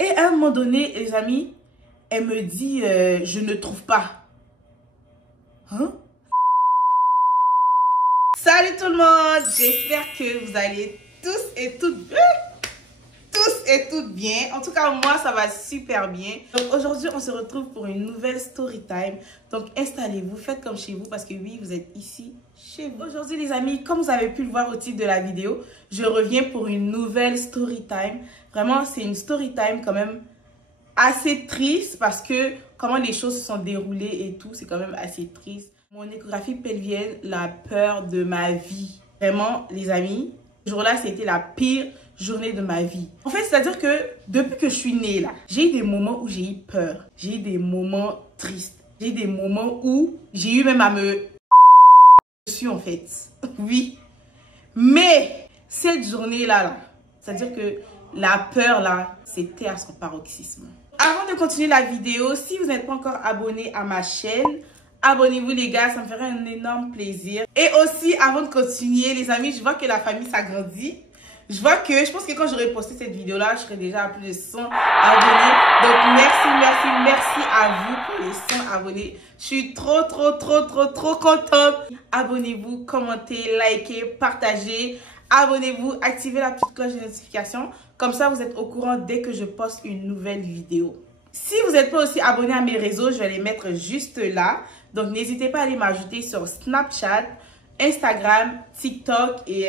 Et à un moment donné, les amis, elle me dit, je ne trouve pas. Hein? Salut tout le monde, j'espère que vous allez tous et toutes bien. En tout cas, moi, ça va super bien. Donc aujourd'hui, on se retrouve pour une nouvelle story time. Donc installez-vous, faites comme chez vous parce que oui, vous êtes ici chez vous. Aujourd'hui, les amis, comme vous avez pu le voir au titre de la vidéo, je reviens pour une nouvelle story time. Vraiment, c'est une story time quand même assez triste parce que comment les choses se sont déroulées et tout, c'est quand même assez triste. Mon échographie pelvienne, la peur de ma vie. Vraiment, les amis, ce jour-là, c'était la pire journée de ma vie. En fait, c'est-à-dire que depuis que je suis née là, j'ai eu des moments où j'ai eu peur. J'ai eu des moments tristes. J'ai eu des moments où j'ai eu même à me dessus en fait. Oui. Mais cette journée-là, c'est-à-dire que la peur là, c'était à son paroxysme. Avant de continuer la vidéo, si vous n'êtes pas encore abonné à ma chaîne, abonnez-vous les gars, ça me ferait un énorme plaisir. Et aussi, avant de continuer, les amis, je vois que la famille s'agrandit. Je pense que quand j'aurai posté cette vidéo-là, je serai déjà à plus de 100 abonnés. Donc, merci à vous pour les 100 abonnés. Je suis trop contente. Abonnez-vous, commentez, likez, partagez. Abonnez-vous, activez la petite cloche de notification. Comme ça, vous êtes au courant dès que je poste une nouvelle vidéo. Si vous n'êtes pas aussi abonné à mes réseaux, je vais les mettre juste là. Donc, n'hésitez pas à aller m'ajouter sur Snapchat, Instagram, TikTok et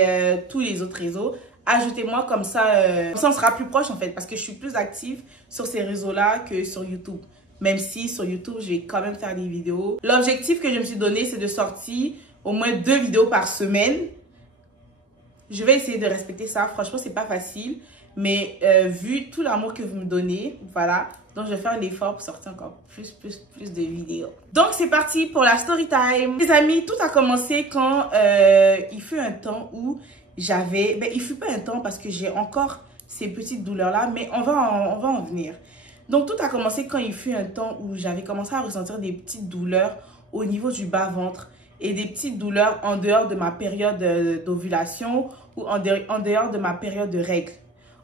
tous les autres réseaux. Ajoutez-moi comme ça on sera plus proche en fait. Parce que je suis plus active sur ces réseaux-là que sur YouTube. Même si sur YouTube, je vais quand même faire des vidéos. L'objectif que je me suis donné, c'est de sortir au moins 2 vidéos par semaine. Je vais essayer de respecter ça. Franchement, c'est pas facile. Mais vu tout l'amour que vous me donnez, voilà. Donc, je vais faire l'effort pour sortir encore plus de vidéos. Donc, c'est parti pour la story time. Les amis, tout a commencé quand il fut un temps où j'avais... Ben, il fut pas un temps parce que j'ai encore ces petites douleurs-là. Mais on va en venir. Donc, tout a commencé quand il fut un temps où j'avais commencé à ressentir des petites douleurs au niveau du bas-ventre. Et des petites douleurs en dehors de ma période d'ovulation ou en dehors de ma période de règles.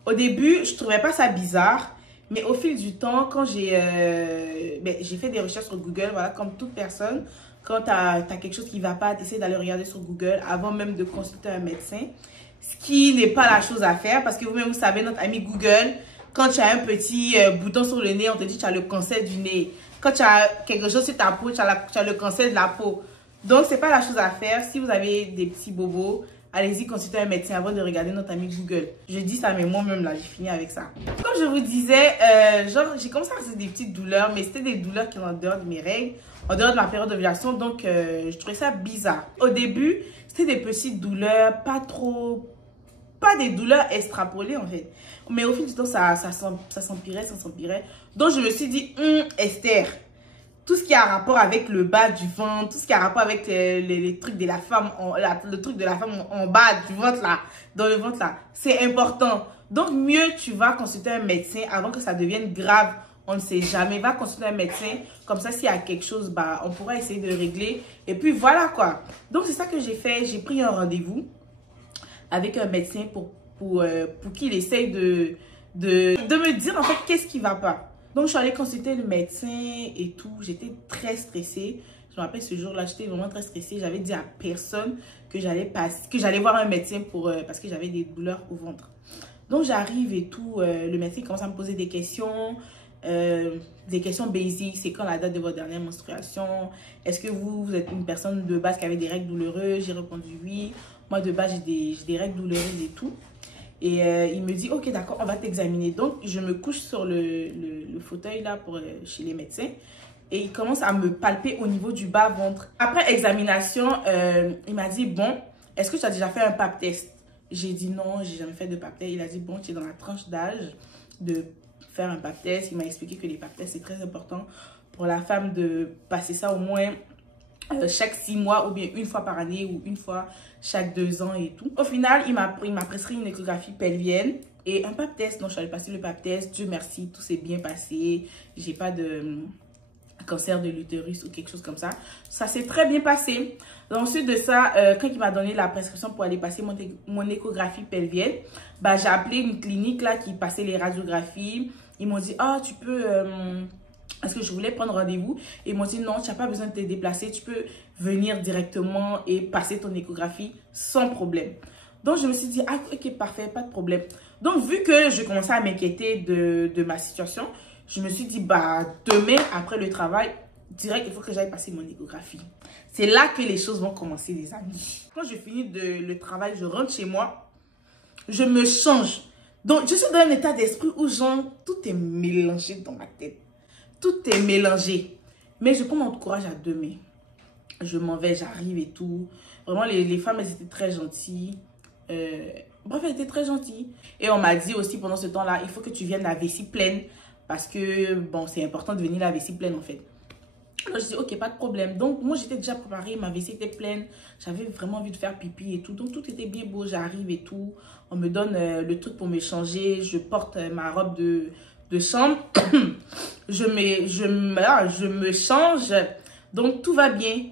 Au début, je ne trouvais pas ça bizarre, mais au fil du temps, quand j'ai fait des recherches sur Google, voilà, comme toute personne, quand tu as quelque chose qui ne va pas, tu essaies d'aller regarder sur Google avant même de consulter un médecin, ce qui n'est pas la chose à faire parce que vous-même, vous savez, notre ami Google, quand tu as un petit bouton sur le nez, on te dit que tu as le cancer du nez. Quand tu as quelque chose sur ta peau, tu as le cancer de la peau. Donc, ce n'est pas la chose à faire. Si vous avez des petits bobos, allez-y consulter un médecin avant de regarder notre ami Google. Je dis ça, mais moi-même, là, j'ai fini avec ça. Comme je vous disais, j'ai commencé à ressentir des petites douleurs, mais c'était des douleurs qui étaient en dehors de mes règles, en dehors de ma période d'ovulation, donc je trouvais ça bizarre. Au début, c'était des petites douleurs, pas des douleurs extrapolées, en fait. Mais au fil du temps, ça s'empirait. Donc, je me suis dit, Esther, tout ce qui a rapport avec le bas du ventre, tout ce qui a rapport avec les trucs de la femme, le truc de la femme en bas du ventre là, dans le ventre là, c'est important. Donc mieux tu vas consulter un médecin avant que ça devienne grave. On ne sait jamais, va consulter un médecin, comme ça s'il y a quelque chose, bah, on pourra essayer de régler. Et puis voilà quoi. Donc c'est ça que j'ai fait, j'ai pris un rendez-vous avec un médecin pour qu'il essaye de me dire en fait qu'est-ce qui ne va pas. Donc, je suis allée consulter le médecin et tout. J'étais très stressée. Je me rappelle ce jour-là, j'étais vraiment très stressée. J'avais dit à personne que j'allais voir un médecin parce que j'avais des douleurs au ventre. Donc, j'arrive et tout. Le médecin commence à me poser des questions basiques. C'est quand la date de votre dernière menstruation? Est-ce que vous êtes une personne de base qui avait des règles douloureuses? J'ai répondu oui. Moi, de base, j'ai des règles douloureuses et tout. Et il me dit, ok, d'accord, on va t'examiner. Donc, je me couche sur le fauteuil là chez les médecins. Et il commence à me palper au niveau du bas-ventre. Après examination, il m'a dit, bon, est-ce que tu as déjà fait un pap test? J'ai dit non, j'ai jamais fait de pap test. Il a dit, bon, tu es dans la tranche d'âge de faire un pap test. Il m'a expliqué que les pap tests, c'est très important pour la femme de passer ça au moins chaque 6 mois ou bien une fois par année ou une fois chaque 2 ans et tout. Au final, il m'a prescrit une échographie pelvienne et un pap test. Donc, je suis allée passer le pap test. Dieu merci, tout s'est bien passé. J'ai pas de cancer de l'utérus ou quelque chose comme ça. Ça s'est très bien passé. Donc, ensuite de ça, quand il m'a donné la prescription pour aller passer mon échographie pelvienne, bah, j'ai appelé une clinique là qui passait les radiographies Ils m'ont dit, ah, tu peux... Parce que je voulais prendre rendez-vous. Et ils m'ont dit, non, tu n'as pas besoin de te déplacer. Tu peux venir directement et passer ton échographie sans problème. Donc, je me suis dit, ah, ok, parfait, pas de problème. Donc, vu que je commençais à m'inquiéter de ma situation, je me suis dit, bah, demain, après le travail, direct, il faut que j'aille passer mon échographie. C'est là que les choses vont commencer, les amis. Quand je finis le travail, je rentre chez moi, je me change. Donc, je suis dans un état d'esprit où, genre, tout est mélangé dans ma tête. Tout est mélangé. Mais je prends mon courage à demain. Je m'en vais, j'arrive et tout. Vraiment, les femmes, elles étaient très gentilles. Bref, elles étaient très gentilles. Et on m'a dit aussi pendant ce temps-là, il faut que tu viennes la vessie pleine. Parce que, bon, c'est important de venir la vessie pleine, en fait. Alors, je dis, ok, pas de problème. Donc, moi, j'étais déjà préparée. Ma vessie était pleine. J'avais vraiment envie de faire pipi et tout. Donc, tout était bien beau. J'arrive et tout. On me donne le truc pour me changer. Je porte ma robe de chambre. je me change. Donc, tout va bien.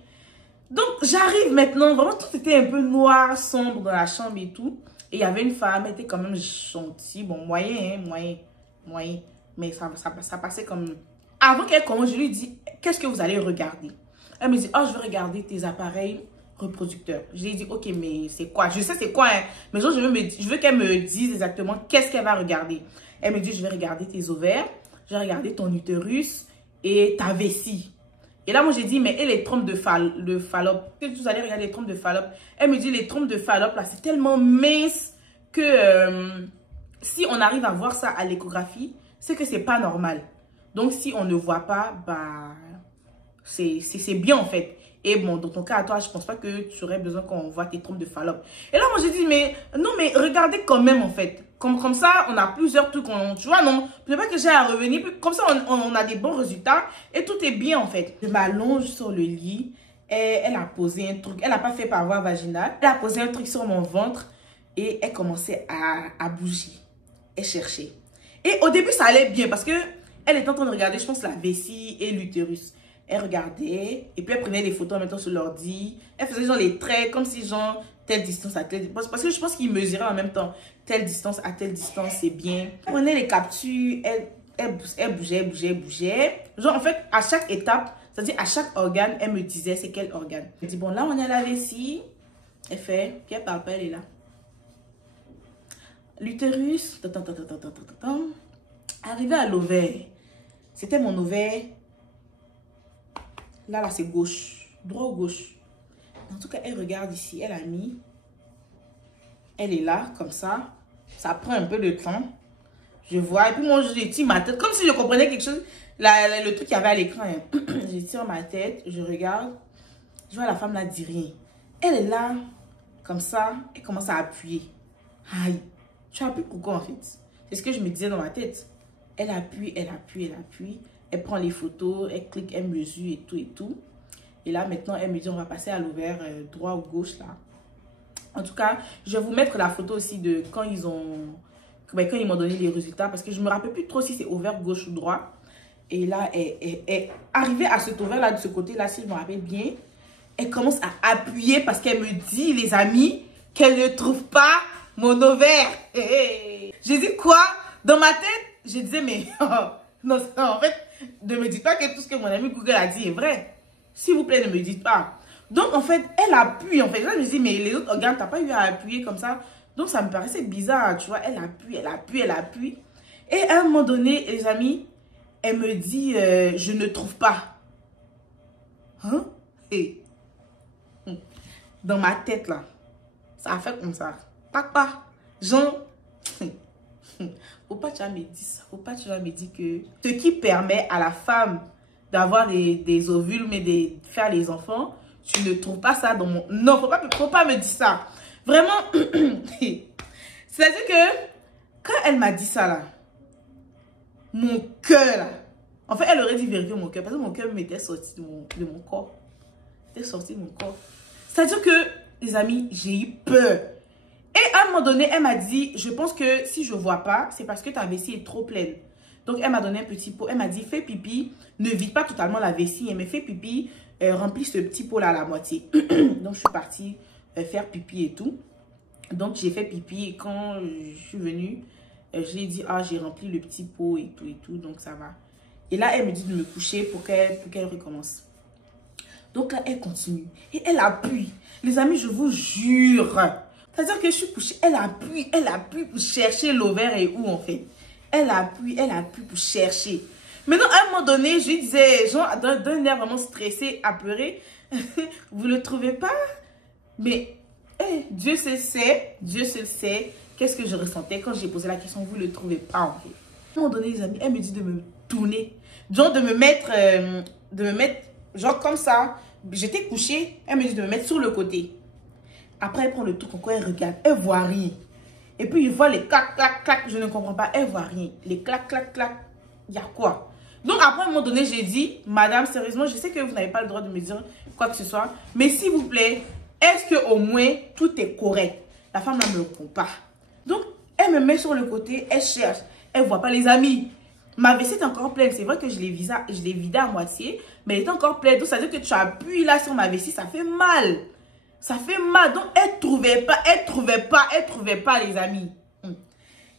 Donc, j'arrive maintenant. Vraiment, tout était un peu noir, sombre dans la chambre et tout. Et il y avait une femme. Elle était quand même gentille. Bon, moyen, hein, moyen. Mais ça passait comme... Avant qu'elle commence, je lui dis, qu'est-ce que vous allez regarder? Elle me dit, oh, je vais regarder tes appareils reproducteurs. Je lui ai dit, ok, mais c'est quoi? Je sais c'est quoi, hein? Mais genre, je veux qu'elle me dise exactement qu'est-ce qu'elle va regarder. Elle me dit, je vais regarder tes ovaires, je vais regarder ton utérus et ta vessie. Et là, moi, j'ai dit, mais et les trompes de Fallope? Qu'est-ce que vous allez regarder les trompes de Fallope? Elle me dit, les trompes de Fallope, là, c'est tellement mince que si on arrive à voir ça à l'échographie, c'est que c'est pas normal. Donc, si on ne voit pas, bah, c'est bien en fait. Et bon, dans ton cas à toi, je pense pas que tu aurais besoin qu'on voit tes trompes de Fallope. Et là, moi, j'ai dit, mais non, mais regardez quand même en fait. Comme ça, on a plusieurs trucs. Tu vois, non, je veux pas que j'ai à revenir. Comme ça, on a des bons résultats et tout est bien en fait. Je m'allonge sur le lit. Et elle a posé un truc. Elle n'a pas fait par voie vaginale. Elle a posé un truc sur mon ventre et elle commençait à bouger et chercher. Et au début, ça allait bien parce que elle était en train de regarder, je pense, la vessie et l'utérus. Elle regardait et puis elle prenait des photos en même temps sur l'ordi. Elle faisait genre les traits comme si genre telle distance à telle distance. Parce que je pense qu'ils mesuraient en même temps telle distance à telle distance, c'est bien. Elle prenait les captures, elle bougeait. Genre en fait, à chaque étape, c'est-à-dire à chaque organe, elle me disait c'est quel organe. Elle dit bon là on est à la vessie. Elle fait, puis elle parle pas, elle est là. L'utérus, arrivé à l'ovaire. C'était mon ovaire. Là, c'est gauche. Droit ou gauche? En tout cas, elle regarde ici. Elle a mis. Elle est là, comme ça. Ça prend un peu de temps. Je vois. Et puis moi, je tire ma tête. Comme si je comprenais quelque chose. Le truc qu'il y avait à l'écran. Hein. Je tire ma tête. Je regarde. Je vois la femme là, dit rien. Elle est là. Comme ça. Elle commence à appuyer. Aïe. Tu appuies pourquoi en fait? C'est ce que je me disais dans ma tête. Elle appuie, elle appuie, elle appuie. Elle prend les photos, elle clique, elle mesure et tout et tout. Et là, maintenant, elle me dit, on va passer à l'ovaire droit ou gauche, là. En tout cas, je vais vous mettre la photo aussi de quand ils m'ont donné les résultats. Parce que je ne me rappelle plus trop si c'est ovaire gauche ou droit. Et là, elle arrivée à cet ovaire-là, de ce côté-là, si je me rappelle bien, elle commence à appuyer parce qu'elle me dit, les amis, qu'elle ne trouve pas mon ovaire. J'ai dit quoi? Dans ma tête, je disais, mais non, en fait, ne me dites pas que tout ce que mon ami Google a dit est vrai. S'il vous plaît, ne me dites pas. Donc, en fait, elle appuie. En fait, là, je me dis, mais les autres organes, t'as pas eu à appuyer comme ça. Donc, ça me paraissait bizarre, tu vois. Elle appuie, elle appuie, elle appuie. Et à un moment donné, les amis, elle me dit, je ne trouve pas. Hein? Et dans ma tête, là, ça a fait comme ça. Papa, genre, faut pas que tu vas me dire ça. Faut pas que tu vas me dire que ce qui permet à la femme d'avoir des ovules, mais de faire les enfants, tu ne trouves pas ça dans mon... Non, faut pas me dire ça. Vraiment, c'est-à-dire que quand elle m'a dit ça, là, mon cœur, là, en fait, elle aurait dû vérifier mon cœur, parce que mon cœur m'était sorti de mon corps. C'était sorti de mon corps. C'est-à-dire que, les amis, j'ai eu peur. Et à un moment donné, elle m'a dit, je pense que si je ne vois pas, c'est parce que ta vessie est trop pleine. Donc, elle m'a donné un petit pot. Elle m'a dit, fais pipi, ne vide pas totalement la vessie, mais fais pipi, remplis ce petit pot-là à la moitié. Donc, je suis partie faire pipi et tout. Donc, j'ai fait pipi et quand je suis venue, Je lui ai dit, ah, j'ai rempli le petit pot et tout, donc ça va. Et là, elle me dit de me coucher pour qu'elle recommence. Donc là, elle continue. Et elle appuie. Les amis, je vous jure. C'est-à-dire que je suis couchée, elle appuie pour chercher l'ovaire et où en fait. Elle appuie pour chercher. Maintenant, à un moment donné, je lui disais, genre, d'un air vraiment stressé, apeuré, vous le trouvez pas? Mais Dieu se le sait. Qu'est-ce que je ressentais quand j'ai posé la question, vous le trouvez pas en fait? À un moment donné, les amis, elle me dit de me tourner. Genre de me mettre, genre comme ça. J'étais couchée, elle me dit de me mettre sur le côté. Après, elle prend le truc encore, elle regarde, elle voit rien. Et puis, il voit les clac, clac, clac, je ne comprends pas, elle voit rien. Les clac, clac, clac, il y a quoi? Donc, après, à un moment donné, j'ai dit, madame, sérieusement, je sais que vous n'avez pas le droit de me dire quoi que ce soit, mais s'il vous plaît, est-ce qu'au moins, tout est correct? La femme ne me répond pas. Donc, elle me met sur le côté, elle cherche, elle ne voit pas les amis. Ma vessie est encore pleine. C'est vrai que je l'ai vidée à moitié, mais elle est encore pleine. Donc, ça veut dire que tu appuies là sur ma vessie, ça fait mal. Ça fait mal. Donc, elle trouvait pas, les amis.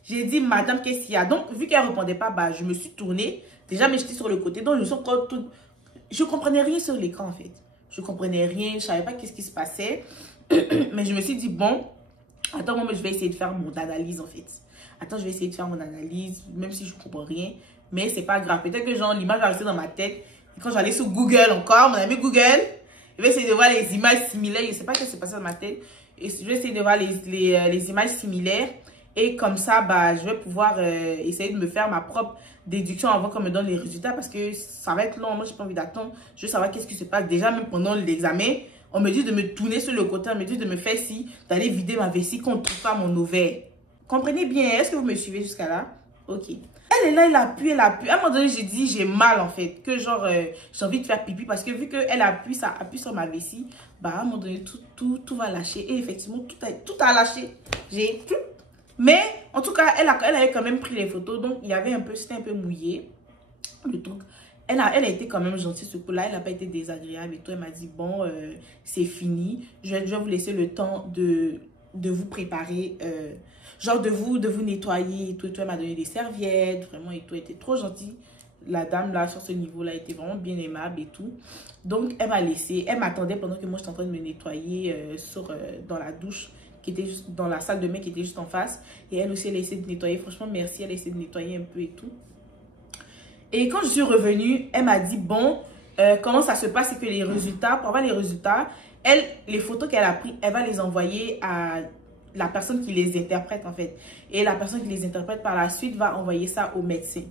J'ai dit, madame, qu'est-ce qu'il y a? Donc, vu qu'elle ne répondait pas, bah, je me suis tournée. Déjà, mais j'étais sur le côté. Donc, je suis encore tout... Je ne comprenais rien sur l'écran, en fait. Je ne comprenais rien. Je ne savais pas qu'est-ce qui se passait. Mais je me suis dit, bon, attends, moi, je vais essayer de faire mon analyse, en fait. Attends, je vais essayer de faire mon analyse, même si je ne comprends rien. Mais c'est pas grave. Peut-être que, genre, l'image va rester dans ma tête. Et quand j'allais sur Google encore, mon ami Google... Je vais essayer de voir les images similaires. Je ne sais pas ce qui s'est passé dans ma tête. Et je vais essayer de voir les images similaires. Et comme ça, bah, je vais pouvoir essayer de me faire ma propre déduction avant qu'on me donne les résultats. Parce que ça va être long. Moi, je n'ai pas envie d'attendre. Je veux savoir qu'est-ce qui se passe. Déjà, même pendant l'examen, on me dit de me tourner sur le côté. On me dit de me faire ci, d'aller vider ma vessie qu'on ne trouve pas mon ovaire. Comprenez bien. Est-ce que vous me suivez jusqu'à là? Ok. Elle est là, elle appuie. À un moment donné, j'ai dit, j'ai mal en fait. Que genre, j'ai envie de faire pipi. Parce que vu qu'elle appuie, ça appuie sur ma vessie. Bah, à un moment donné, tout va lâcher. Et effectivement, tout a lâché. Mais, en tout cas, elle avait quand même pris les photos. Donc, il y avait c'était un peu mouillé. Le truc. Elle a été quand même gentille ce coup-là. Elle n'a pas été désagréable et tout. Elle m'a dit, bon, c'est fini. Je vais vous laisser le temps de vous préparer. Genre de vous nettoyer et tout. Elle m'a donné des serviettes, vraiment, et tout. Elle était trop gentille. La dame, là, sur ce niveau-là, était vraiment bien aimable et tout. Donc, elle m'a laissé. Elle m'attendait pendant que moi, j'étais en train de me nettoyer dans la douche, qui était juste dans la salle de bain, qui était juste en face. Et elle aussi, elle a essayé de nettoyer. Franchement, merci. Elle a essayé de nettoyer un peu et tout. Et quand je suis revenue, elle m'a dit, bon, comment ça se passe? C'est que les résultats, pour avoir les résultats, les photos qu'elle a prises, elle va les envoyer à la personne qui les interprète en fait. Et la personne qui les interprète par la suite va envoyer ça au médecin.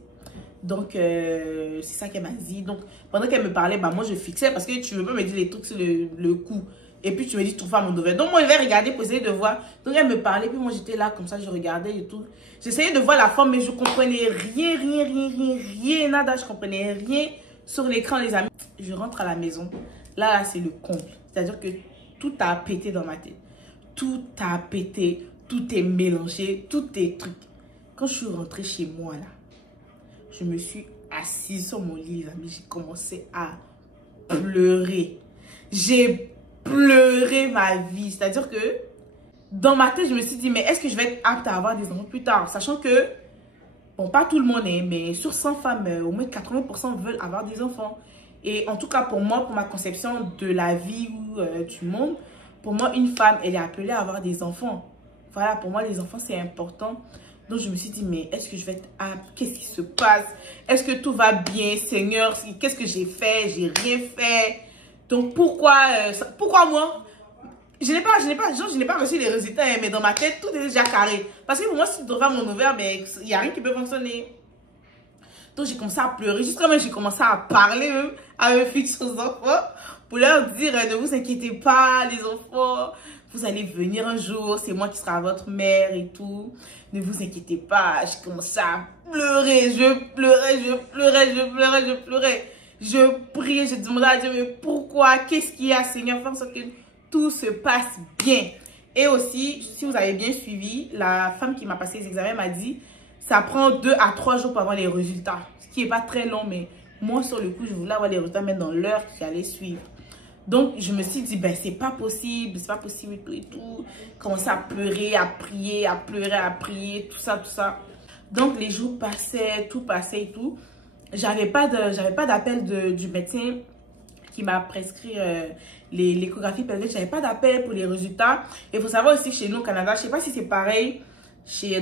Donc, c'est ça qu'elle m'a dit. Donc, pendant qu'elle me parlait, bah, moi, je fixais parce que tu veux pas me dire les trucs sur le coup. Et puis, tu me dis, tu trouves pas mon ovaire. Donc, moi, je vais regarder pour essayer de voir. Donc, elle me parlait. Puis, moi, j'étais là, comme ça, je regardais et tout. J'essayais de voir la forme, mais je comprenais rien, nada. Je comprenais rien sur l'écran, les amis. Je rentre à la maison. Là c'est le comble. C'est-à-dire que tout a pété dans ma tête. Tout a pété, tout est mélangé, tout est truc. Quand je suis rentrée chez moi, là, je me suis assise sur mon lit, les amis. J'ai commencé à pleurer. J'ai pleuré ma vie. C'est-à-dire que dans ma tête, je me suis dit, mais est-ce que je vais être apte à avoir des enfants plus tard? Sachant que, bon, pas tout le monde, mais sur 100 femmes, au moins 80% veulent avoir des enfants. Et en tout cas, pour moi, pour ma conception de la vie ou du monde, pour moi, une femme, elle est appelée à avoir des enfants. Voilà, pour moi, les enfants, c'est important. Donc, je me suis dit, mais est-ce que je vais être apte? Qu'est-ce qui se passe? Est-ce que tout va bien, Seigneur? Qu'est-ce que j'ai fait? J'ai rien fait. Donc, pourquoi moi? Je n'ai pas reçu les résultats, mais dans ma tête, tout est déjà carré. Parce que pour moi, si tu trouves mon ovaire, mais il n'y a rien qui peut fonctionner. Donc, j'ai commencé à pleurer. Jusqu'à même, j'ai commencé à parler même à mes futurs enfants pour leur dire, ne vous inquiétez pas, les enfants, vous allez venir un jour, c'est moi qui serai votre mère et tout. Ne vous inquiétez pas. J'ai commencé à pleurer. Je priais, je demandais à Dieu, mais pourquoi? Qu'est-ce qu'il y a, Seigneur? Faire en sorte que tout se passe bien. Et aussi, si vous avez bien suivi, la femme qui m'a passé les examens m'a dit, ça prend 2 à 3 jours pour avoir les résultats. Ce qui n'est pas très long, mais moi, sur le coup, je voulais avoir les résultats, mais dans l'heure qui allait suivre. Donc, je me suis dit, ben, c'est pas possible et tout. Commencer à pleurer, à prier, à pleurer, à prier, tout ça, tout ça. Donc, les jours passaient, tout passait et tout. J'avais pas d'appel du médecin qui m'a prescrit l'échographie pelvienne. J'avais pas d'appel pour les résultats. Il faut savoir aussi chez nous au Canada, je sais pas si c'est pareil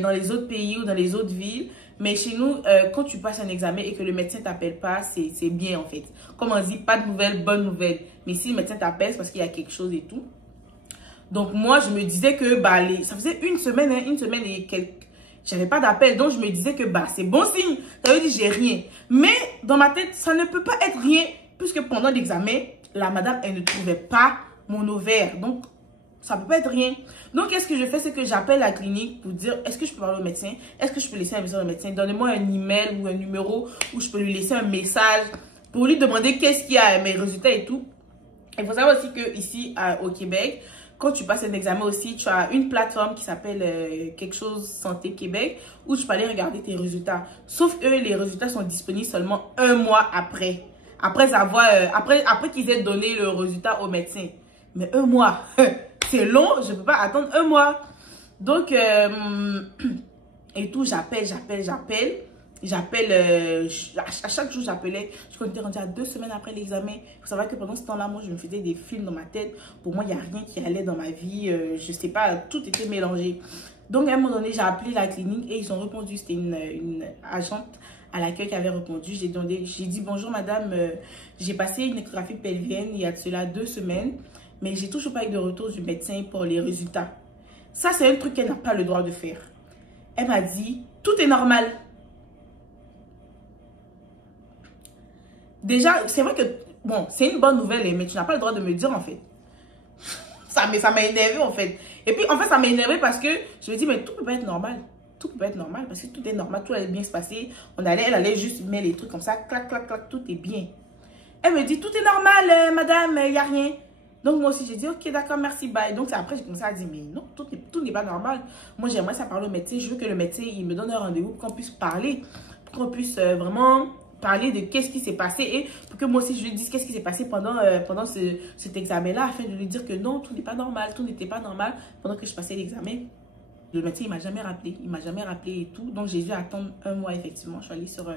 dans les autres pays ou dans les autres villes, mais chez nous, quand tu passes un examen et que le médecin t'appelle pas, c'est bien en fait. Comme on dit, pas de nouvelles, bonne nouvelle. Mais si le médecin t'appelle, c'est parce qu'il y a quelque chose et tout. Donc moi, je me disais que ça faisait une semaine et quelques... J'avais pas d'appel, donc je me disais que c'est bon signe. Ça veut dire j'ai rien. Mais dans ma tête, ça ne peut pas être rien, puisque pendant l'examen, la madame, elle ne trouvait pas mon ovaire. Donc, ça peut pas être rien. Donc, qu'est-ce que je fais? C'est que j'appelle la clinique pour dire, est-ce que je peux parler au médecin? Est-ce que je peux laisser un message au médecin? Donnez-moi un email ou un numéro où je peux lui laisser un message pour lui demander qu'est-ce qu'il y a, mes résultats et tout. Il faut savoir aussi que ici au Québec, quand tu passes un examen aussi, tu as une plateforme qui s'appelle quelque chose Santé Québec où tu peux aller regarder tes résultats. Sauf que les résultats sont disponibles seulement un mois après. Après qu'ils aient donné le résultat au médecin. Mais un mois, c'est long, je ne peux pas attendre un mois. Donc, et tout, j'appelle. À chaque jour, j'appelais. Je comptais rendre à 2 semaines après l'examen. Il faut savoir que pendant ce temps-là, moi, je me faisais des films dans ma tête. Pour moi, il n'y a rien qui allait dans ma vie. Je ne sais pas, tout était mélangé. Donc, à un moment donné, j'ai appelé la clinique et ils ont répondu. C'était une agente à l'accueil qui avait répondu. J'ai dit, bonjour madame, j'ai passé une échographie pelvienne il y a de cela 2 semaines. Mais j'ai toujours pas eu de retour du médecin pour les résultats. Ça, c'est un truc qu'elle n'a pas le droit de faire. Elle m'a dit, tout est normal. Déjà, c'est vrai que, bon, c'est une bonne nouvelle, mais tu n'as pas le droit de me dire, en fait. Ça m'a énervé, en fait. Et puis, en fait, ça m'a énervé parce que je me dis, mais tout peut pas être normal. Tout peut pas être normal parce que tout est normal, tout allait bien se passer. Elle allait juste mettre les trucs comme ça, clac, clac, clac, tout est bien. Elle me dit, tout est normal, madame, il n'y a rien. Donc, moi aussi, j'ai dit, ok, d'accord, merci, bye. Donc, après, j'ai commencé à dire, mais non, tout n'est pas normal. Moi, j'aimerais ça parler au médecin. Je veux que le médecin, il me donne un rendez-vous pour qu'on puisse parler, pour qu'on puisse vraiment parler de qu'est-ce qui s'est passé et pour que moi aussi, je lui dise qu'est-ce qui s'est passé pendant cet examen-là, afin de lui dire que non, tout n'est pas normal, tout n'était pas normal pendant que je passais l'examen. Le médecin, il ne m'a jamais rappelé. Il ne m'a jamais rappelé et tout. Donc, j'ai dû attendre un mois, effectivement. Je suis allée sur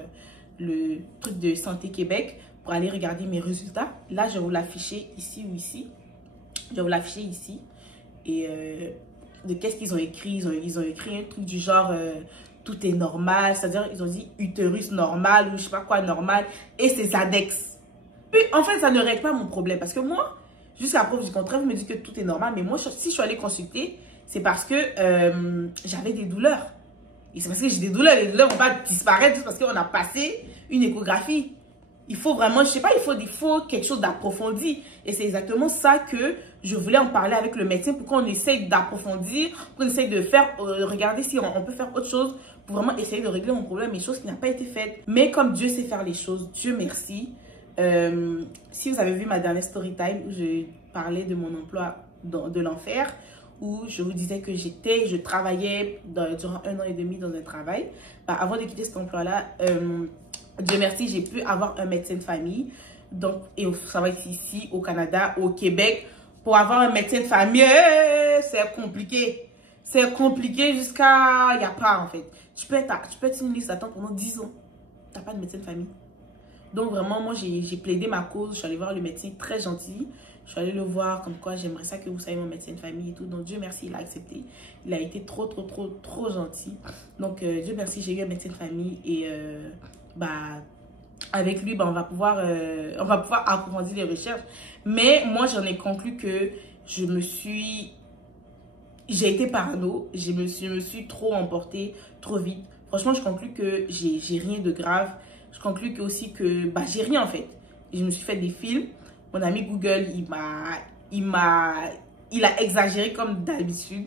le truc de Santé Québec pour aller regarder mes résultats. Là, je vais vous l'afficher ici ou ici. Je vais vous l'afficher ici. Et de qu'est-ce qu'ils ont écrit? Ils ont écrit un truc du genre tout est normal. C'est-à-dire, ils ont dit utérus normal ou je sais pas quoi normal. Et c'est Zadex. Puis, en fait, ça ne règle pas mon problème. Parce que moi, jusqu'à preuve du contraire, je me dis que tout est normal. Mais moi, si je suis allée consulter, c'est parce que j'avais des douleurs. Et c'est parce que j'ai des douleurs. Les douleurs ne vont pas disparaître juste parce qu'on a passé une échographie. Il faut vraiment, je sais pas, il faut quelque chose d'approfondi. Et c'est exactement ça que je voulais en parler avec le médecin pour qu'on essaye d'approfondir, pour qu'on essaye de faire, regarder si on peut faire autre chose pour vraiment essayer de régler mon problème, mais chose qui n'a pas été faite. Mais comme Dieu sait faire les choses, Dieu merci. Si vous avez vu ma dernière story time où je parlais de mon emploi de l'enfer, où je vous disais que je travaillais durant 1 an et demi dans un travail, avant de quitter cet emploi-là, Dieu merci, j'ai pu avoir un médecin de famille. Donc, et il faut savoir qu'ici, au Canada, au Québec, pour avoir un médecin de famille, c'est compliqué. C'est compliqué jusqu'à... Il n'y a pas, en fait. Tu peux être sur une liste d'attente pendant 10 ans. Tu n'as pas de médecin de famille. Donc, vraiment, moi, j'ai plaidé ma cause. Je suis allée voir le médecin très gentil. Je suis allée le voir comme quoi j'aimerais ça que vous soyez mon médecin de famille et tout. Donc, Dieu merci, il a accepté. Il a été trop gentil. Donc, Dieu merci, j'ai eu un médecin de famille et... avec lui, on va pouvoir approfondir les recherches. Mais moi, j'en ai conclu que j'ai été parano. Je me suis trop emportée, trop vite. Franchement, je conclus que j'ai rien de grave. Je conclus aussi que j'ai rien en fait. Je me suis fait des films. Mon ami Google, il a exagéré comme d'habitude.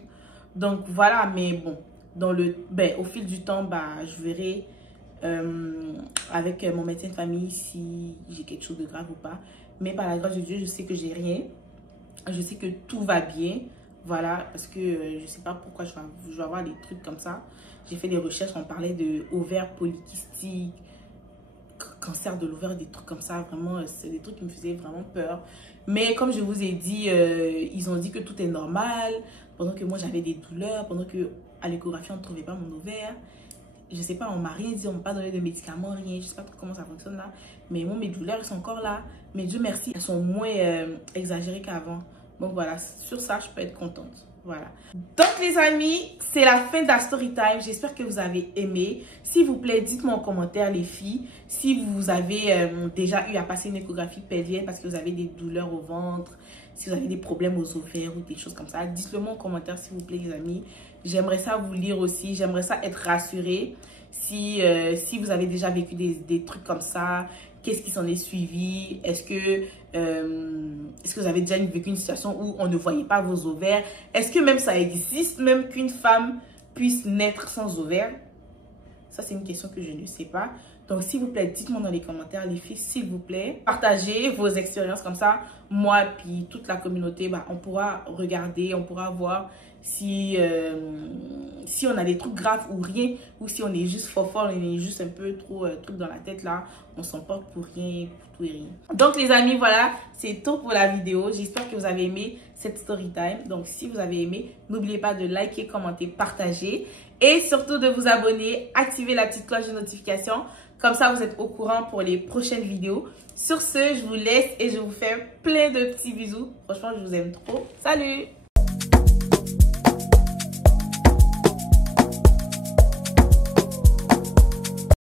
Donc voilà, mais bon, au fil du temps, je verrai avec mon médecin de famille si j'ai quelque chose de grave ou pas. Mais par la grâce de Dieu, je sais que j'ai rien. Je sais que tout va bien. Voilà, parce que je sais pas pourquoi je vais avoir des trucs comme ça. J'ai fait des recherches, on parlait de ovaires polykystiques, cancer de l'ovaire, des trucs comme ça. Vraiment, c'est des trucs qui me faisaient vraiment peur. Mais comme je vous ai dit, ils ont dit que tout est normal. Pendant que moi, j'avais des douleurs. Pendant que à l'échographie, on ne trouvait pas mon ovaire. je sais pas, on m'a rien dit, on m'a pas donné de médicaments, rien. Je sais pas comment ça fonctionne là. Mais moi, mes douleurs, elles sont encore là. Mais Dieu merci, elles sont moins exagérées qu'avant. Donc voilà, sur ça, je peux être contente. Voilà. Donc les amis, c'est la fin de la story time. J'espère que vous avez aimé. S'il vous plaît, dites-moi en commentaire les filles si vous avez déjà eu à passer une échographie pelvienne parce que vous avez des douleurs au ventre, si vous avez des problèmes aux ovaires ou des choses comme ça. Dites-le moi en commentaire s'il vous plaît les amis. J'aimerais ça vous lire aussi. J'aimerais ça être rassurée si vous avez déjà vécu des trucs comme ça. Qu'est-ce qui s'en est suivi? Est-ce que vous avez déjà vécu une situation où on ne voyait pas vos ovaires? Est-ce que même ça existe, même qu'une femme puisse naître sans ovaires? Ça, c'est une question que je ne sais pas. Donc, s'il vous plaît, dites-moi dans les commentaires, les filles, s'il vous plaît. Partagez vos expériences comme ça. Moi, puis toute la communauté, bah, on pourra regarder, on pourra voir si on a des trucs graves ou rien, ou si on est juste fort, on est juste un peu trop truc dans la tête là, on s'en porte pour rien, pour tout et rien. Donc les amis, voilà, c'est tout pour la vidéo. J'espère que vous avez aimé cette story time. Donc si vous avez aimé, n'oubliez pas de liker, commenter, partager et surtout de vous abonner, activer la petite cloche de notification. Comme ça, vous êtes au courant pour les prochaines vidéos. Sur ce, je vous laisse et je vous fais plein de petits bisous. Franchement, je vous aime trop. Salut!